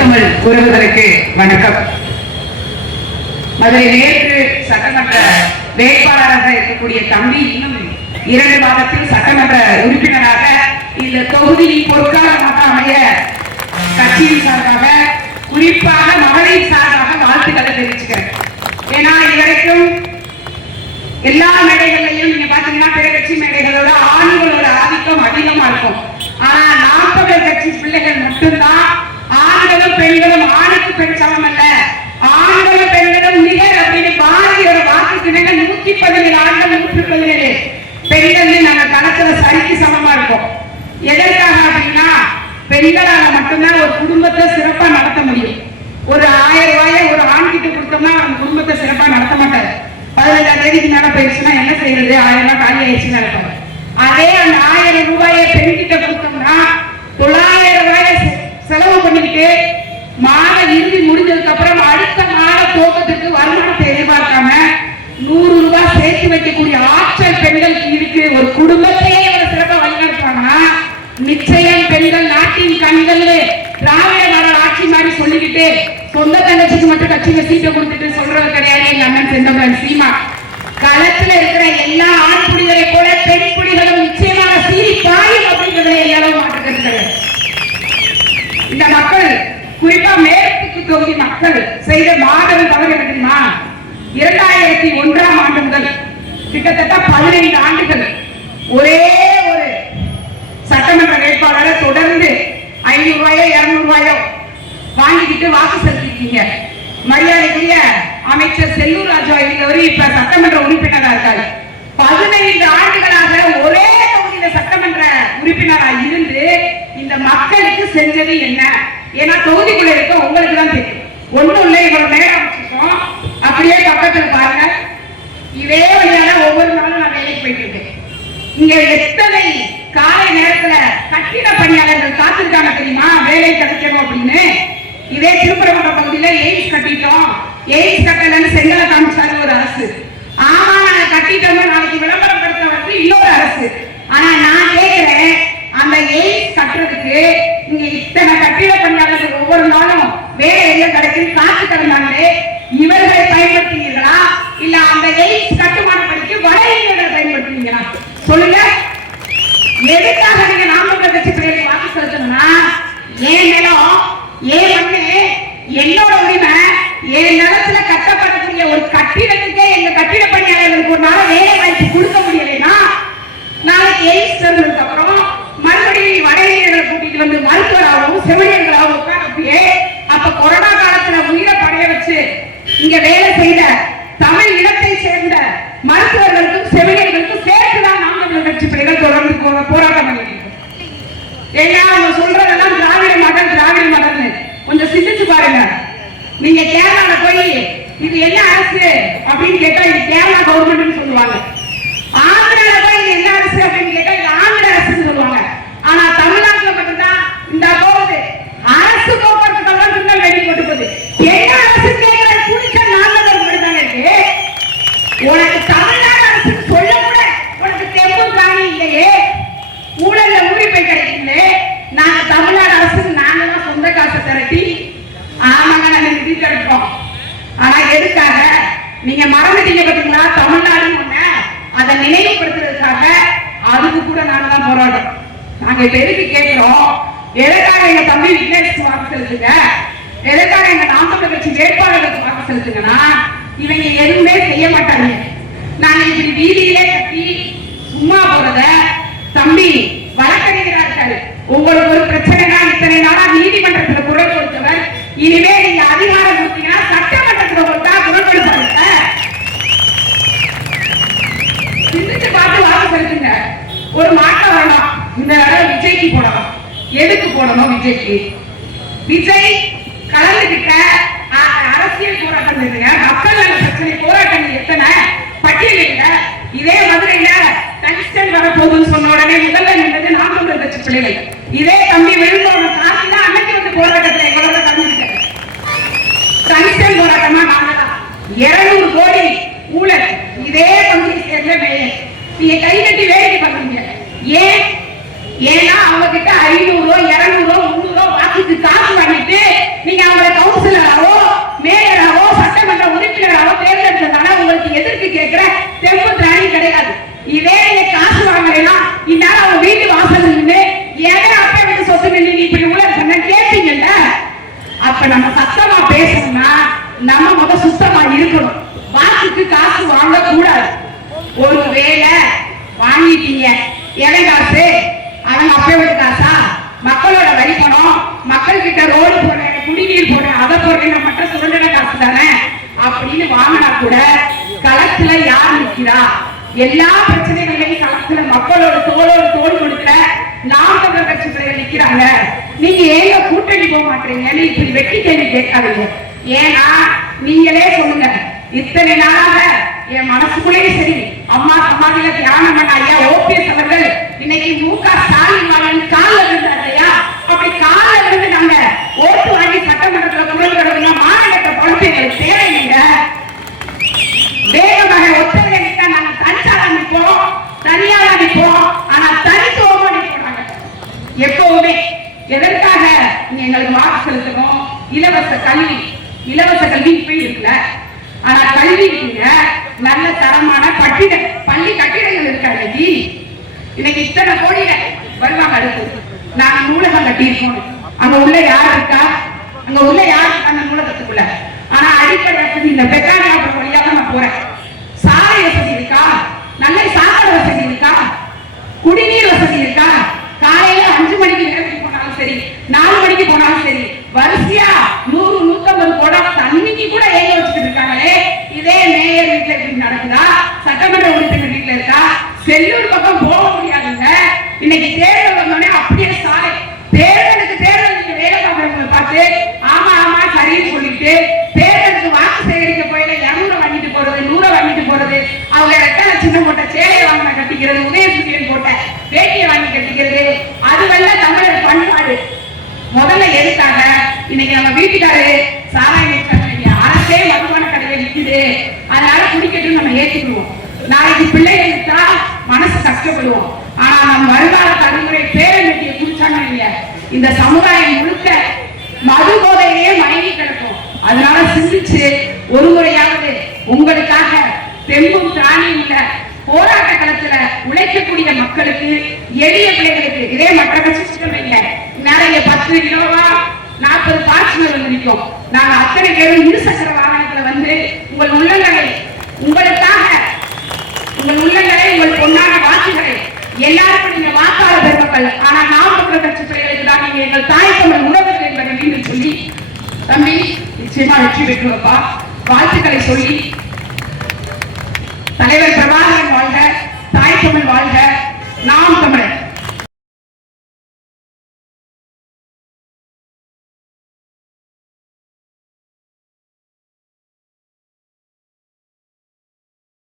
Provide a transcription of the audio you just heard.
தமிழ் உறவுகளுக்கு வணக்கம். மதுரை மேற்கு சட்டமன்ற வேட்பாளராக இருக்கக்கூடிய தம்பி இன்னும் 2 மாதத்தில் சட்டமன்ற உறுப்பினராக இந்த தொகுதியின் பொற்காலமாக அமைய கட்சியின் சார்பாக குறிப்பாக மகளிர் சார்பாக வாழ்த்துக்களை தெரிவிச்சுக்கிறேன். ஏன்னா இதுவரைக்கும் எல்லா மேடைகளையும் நீங்க பாத்தீங்கன்னா பிற கட்சி மேடைகளோட ஆண்களோட ஆதிக்கம் அதிகமா இருக்கும். ஆனா 40 கட்சி பிள்ளைகள் மட்டும்தான் ஆண்களும் பெண்களும் ஆணுக்கு பெண் சமம் அல்ல, ஆண்களும் பெண்களும் நிகர் அப்படின்னு பாரதியோட வாக்குக்கு 117 ஆண்கள் 117 பெண்கள் நாங்க களத்துல சரிக்கு சமமா இருக்கோம். எதற்காக அப்படின்னா பெண்களால மட்டும்தான் ஒரு குடும்பத்தை சிறப்பா நடத்த முடியும். ஒரு 1000 ரூபாயை ஒரு ஆண் கிட்ட கொடுத்தோம்னா அந்த குடும்பத்தை சிறப்பா நடத்த மாட்டாரு. 15ஆம் தேதிக்கு மேல போயிடுச்சுன்னா என்ன செய்யறது, 1000 ரூபாய் காலி ஆயிடுச்சுன்னு இருப்பாங்க. அதே அந்த 1000 ரூபாயை பெண்கிட்ட கொடுத்தோம்னா 900 ரூபாயை செலவு பண்ணிக்கிட்டு மாத இறுதி முடிஞ்சதுக்கு அப்புறம் அடுத்த மாத துவக்கத்துக்கு வருமானத்தை எதிர்பார்க்காம 100 ரூபாய் சேர்த்து வைக்கக்கூடிய ஆற்றல் பெண்களுக்கு இருக்கு. ஒரு குடும்பத்தையே ஒரு சிறப்பா வழிநடத்துவாங்கன்னா நிச்சயம் பெண்கள் நாட்டின் கண்கள். திராவிட மாடல் ஆட்சி மாதிரி சொல்லிக்கிட்டு சொந்த தங்கச்சிக்கு மட்டும் கட்சியில சீட்டை கொடுத்துட்டு சொல்றது கிடையாது. எங்க அண்ணன் செந்தமன் சீமா களத்துல இருக்கிற எல்லா ஆண் குடிகளை போல பெண் குடிகளும் நிச்சயமாக சீறி பாயும் அப்படிங்கிறத எல்லாரும் மாற்றுக்கிறது. இந்த மக்கள் குறிப்பா மேற்கு தொகுதி மக்கள் செய்த மாதம் தவறு என்ன தெரியுமா? 2001ஆம் ஆண்டு முதல் கிட்டத்தட்ட 15 ஆண்டுகள் ஒரே ஒரு சட்டமன்ற வேட்பாளரை தொடர்ந்து 500 ரூபாயோ 200 ரூபாயோ வாங்கிக்கிட்டு வாக்கு செலுத்திருக்கீங்க. மரியாதைக்குரிய அமைச்சர் செல்லூர் ராஜு அவர்கள் இப்ப சட்டமன்ற உறுப்பினராக இருக்காரு. 15 ஆண்டுகளாக ஒரே தொகுதியில சட்டமன்ற உறுப்பினராக இருந்து இந்த மக்களுக்கு செஞ்சது என்ன? ஏன்னா தொகுதிக்குள்ள இருக்க உங்களுக்கு தான் தெரியும். ஒண்ணும் இல்லை, இவ்வளவு நேரம் அமைச்சிருக்கோம். அப்படியே பக்கத்துல பாருங்க, இதே வழியான ஒவ்வொரு நாளும் நான் வேலைக்கு போயிட்டு இருக்கேன். இங்க எத்தனை காலை நேரத்துல கட்டிட பணியாளர்கள் காத்திருக்காங்க தெரியுமா வேலை கிடைக்கணும் அப்படின்னு. இதே திருப்பரங்குன்றம் பகுதியில எய்ம்ஸ் கட்டிட்டோம், எய்ம்ஸ் கட்டலன்னு செங்கலை காமிச்சாரு ஒரு அரசு. ஆமா நாங்க கட்டிட்டோம், நாளைக்கு விளம்பரப்படுத்த வந்து இன்னொரு அரசு. ஆனா நான் கேட்கிறேன், அந்த எய்ம்ஸ் கட்டுறதுக்கு இங்க இத்தனை கட்டிட பணியாளர்கள் ஒவ்வொரு நாளும் வேலை எல்லாம் கிடைக்கும் காத்து கிடந்தாங்களே, இவர்களை பயன்படுத்தினீர்களா இல்ல அந்த எய்ம்ஸ் கட்டுமான படிக்கு வட இந்தியர்களை பயன்படுத்தினீங்களா? சொல்லுங்க. எதுக்காக நீங்க நாமக்கல் கட்சி பிள்ளைகளை வாக்கு செலுத்தணும்னா ஏன் நிலம் ஏன் மண்ணு என்னோட உரிமை, என் நிலத்துல கட்டப்படக்கூடிய ஒரு கட்டிடத்துக்கே எங்க கட்டிட பணியாளர்களுக்கு ஒரு நாள் வேலை வாய்ப்பு கொடுக்க முடியலைன்னா நாளைக்கு எய்ம்ஸ் திறந்ததுக்கு அப்புறம் மறுபடியும் வட இந்தியர்களை கூட்டிட்டு வந்து மருத்துவராகவும் செவிலியர்களாகவும் உட்காரப்பயே அப்ப கொரோனா காலத்துல உயிரை படைய வச்சு இங்க வேலை செய்த தமிழ் இனத்தை சேர்ந்த மருத்துவர்களுக்கும் செவிலியர்களுக்கும் சேர்த்துதான் நாமக்கல் கட்சி பிள்ளைகள் தொடர்ந்து போராட்டம் பண்ணிட்டு இருக்கோம். ஏன்னா அவங்க சொல்றதெல்லாம் திராவிட மதம் திராவிட மதம்னு கொஞ்சம் சிந்திச்சு பாருங்க. நீங்க கேரளால போய் இது என்ன அரசு அப்படின்னு கேட்டா இது கேரளா கவர்மெண்ட் சொல்லுவாங்க. ஆந்திரால போய் இது என்ன அரசு அப்படின்னு கேட்டா இது ஆந்திர அரசுன்னு சொல்லுவாங்க. ஆனா தமிழ்நாட்டுல மட்டும்தான் இந்த போகுது அரசு போக்குவரத்துக்கெல்லாம் சிக்னல் வெடி போட்டு போகுது. என்ன அரசு கேட்கிற துணிச்சல் நாங்கள் மட்டும்தாங்க இருக்கு. உனக்கு தமிழ்நாடு அரசு சொல்ல கூட உனக்கு தெம்பு காணி இல்லையே, ஊழல்ல உரிமை கிடைக்கல. நாங்க தமிழ்நாடு அரசுக்கு நாங்க தான் சொந்த காசை திரட்டி ஆமாங்க நாங்க நிதி திரட்டோம். ஆனா எதுக்காக நீங்க மறந்துட்டீங்க பாத்தீங்களா? தமிழ்நாடுன்னு ஒண்ணு அதை நினைவுபடுத்துறதுக்காக அதுக்கு கூட நாங்க தான் போராடுறோம். நாங்க இப்ப எதுக்கு கேட்கிறோம்? எதற்காக எங்க தம்பி விக்னேஷ் வாக்கு செலுத்துங்க, எதற்காக எங்க நாமக்கல் கட்சி வேட்பாளர்களுக்கு வாக்கு செலுத்துங்கன்னா இவங்க எதுவுமே செய்ய மாட்டாங்க. நாங்க இப்படி வீதியிலே கட்டி சும்மா போறத தம்பி வழக்கறிஞரா இருக்காரு. உங்களுக்கு ஒரு பிரச்சனைனா இத்தனை நாளா நீதிமன்றத்துல குரல் கொடுத்தவர், இனிமே நீங்க அதிகாரம் கொடுத்தீங்கன்னா சட்டமன்றத்துல கொடுத்தா குரல் கொடுப்பாங்க. சிந்திச்சு பார்த்து வாக்கு செலுத்துங்க. ஒரு மாற்றம் வரலாம். இந்த இடம் விஜய்க்கு போடலாம். எதுக்கு போடணும்? விஜய்க்கு விஜய் கலந்துகிட்ட அரசியல் போராட்டம் இருக்குங்க, மக்கள் நல பிரச்சனை போராட்டங்கள் எத்தனை பட்டியலில். இதே மதுரையில டங்ஸ்டன் வரப்போகுதுன்னு சொன்ன உடனே முதல்ல நின்றது நாமக்கல் கட்சி பிள்ளைகள். இதே தம்பி வெறும் காசு அன்னைக்கு வந்து போராட்டத்தில் எங்களோட கலந்துக்கிட்டேன். டங்ஸ்டன் போராட்டமா நாங்க 200 கோடி ஊழல் இதே பகுதியை சேர்ந்த மேயர். நீங்க கை கட்டி வேடிக்கை பண்ணுவீங்க. ஏன்? ஏன்னா அவங்க கிட்ட 500 200 300 வாக்குக்கு காசு வாங்கிட்டு நீங்க அப்ப நம்ம சத்தமா பேசணும்னா நம்ம சுத்தமா இருக்கணும். வாக்குக்கு காசு வாங்க கூடாது. ஒரு வேலை வாங்கிட்டீங்க, எதை காசு? அவங்க அப்ப வீட்டு காசா? மக்களோட வரி பணம், மக்கள் கிட்ட ரோடு போடுறேன், குடிநீர் போடுறேன், அதை போடுறேன், மற்ற சுரண்டன காசு தானே அப்படின்னு வாங்கினா கூட களத்துல யார் நிற்கிறா? எல்லா பிரச்சனைகளையும் களத்துல மக்களோட தோளோடு தோல் கொடுக்கிற நாம் தமிழர் கட்சி பிள்ளைகள் நிற்கிறாங்க. நீங்க ஏங்க கூட்டணி போக மாட்டீங்கன்னு இப்படி வெட்டி கேள்வி கேட்காதீங்க. ஏன்னா நீங்களே சொல்லுங்க, இத்தனை நாளாக என் மனசுக்குள்ளேயும் சரி, அம்மா சமாதியில தியானம் பண்ண ஐயா ஓபிஎஸ் அவர்கள் இன்னைக்கு மு.க. ஸ்டாலின் காலில் இருந்தார் ஐயா. அப்படி காலில் இருந்து நாங்க ஓட்டு வாங்கி சட்டமன்றத்தில் கொண்டு வரவங்க மாநிலத்தை பொறுப்பு எங்களுக்கு தேவையில்லைங்க. வேகமாக ஒத்தரை நிற்க நாங்க தனிச்சால நிற்போம், தனியால நிற்போம். ஆனா தனித்துவமா நிற்கிறாங்க எப்பவுமே. எதற்காக நீங்க எங்களுக்கு வாக்கு செலுத்தணும்? இலவச கல்வி இப்ப இருக்குல்ல, ஆனா கல்வி நல்ல தரமான பள்ளி கட்டிடங்கள் இருக்காது. இன்னைக்கு இத்தனை கோடியில வருவாங்க. அடுத்து நாங்க நூலகம் கட்டி இருக்கோம். அங்க உள்ள யார் இருக்கா? அங்க உள்ள யார் இருக்கா அந்த நூலகத்துக்குள்ள? ஆனா அடிப்படை வசதி இந்த பெக்கானியாபுரம் வழியா தான் நான் போறேன். சாலை வசதி இருக்கா? நல்ல சாப்பாடு வசதி இருக்கா? குடிநீர் வசதி இருக்கா? காலையில 5 மணிக்கு நேரத்துக்கு போனாலும் சரி, 4 மணிக்கு போனாலும் சரி, வரிசையா 100-150 குடம் தண்ணிக்கு கூட ஏங்க வச்சுட்டு இருக்காங்களே. இதே மேயர் வீட்டுல இப்படி நடக்குதா? சட்டமன்ற உறுப்பினர் வீட்டுல இருக்கா? செல்லூர் பக்கம் போக முடியாதுங்க. இன்னைக்கு தேர்தல் வந்தோடனே அப்படியே சாலை தேர்தல் நீங்க வேலை பார்க்கறவங்களை பார்த்து ஆமா ஆமா சரின்னு சொல்லிட்டு தேர்தலுக்கு வாக்கு சேகரிக்க போயில 200 வாங்கிட்டு போறது, 100 வாங்கிட்டு போறது, அவங்க ரெட்டை சின்ன போட்ட சேலையை வாங்க கட்டிக்கிறது, உதயசூரியன் போட்ட வேட்டியை வாங்கி கட்டிக்கிறது, அதுவெல்லாம் தமிழர் பண்பாடு. முதல்ல எதுக்காக இன்னைக்கு நம்ம வீட்டுக்காரு சாராயம் அரசே மதுபான கடையை விற்குது, அதனால குடிக்கட்டும் நம்ம ஏற்றுக்குவோம். நாளைக்கு பிள்ளைகள் இருக்கா மனசு கஷ்டப்படுவோம். ஆனா நம்ம வருங்கால தலைமுறை பேரம்பேட்டியை குடிச்சாங்க இல்லையா, இந்த சமுதாயம் முழுக்க மது போதையிலேயே மயங்கி கிடக்கும். அதனால சிந்திச்சு ஒரு முறையாவது உங்களுக்காக தெம்பும் திராணியும் உள்ள போராட்ட களத்துல உழைக்கக்கூடிய மக்களுக்கு, எளிய பிள்ளைகளுக்கு, இதே மற்ற கட்சி இல்ல நிறைய 10 கிலோவா 40 பார்ட்ஸ்ல வந்து நிற்கும். நாங்க அத்தனை பேரும் இருசக்கர வாகனத்துல வந்து உங்கள் உள்ளங்களை, உங்களுக்காக உங்கள் உள்ளங்களை, உங்கள் பொன்னான வாக்குகளை எல்லாருக்கும் நீங்க வாக்காள பெருமக்கள். ஆனா நாம் தமிழர் கட்சி பிள்ளைகளுக்கு தான் நீங்க எங்கள் தாய் தமிழ் உறவுகள் என்பதை மீண்டும் சொல்லி, தம்பி நிச்சயமா வெற்றி பெற்றுவப்பா வாழ்த்துக்களை சொல்லி, தலைவர் பிரபாகரன் வாழ்க, தாய் தமிழ் வாழ்க, நாம்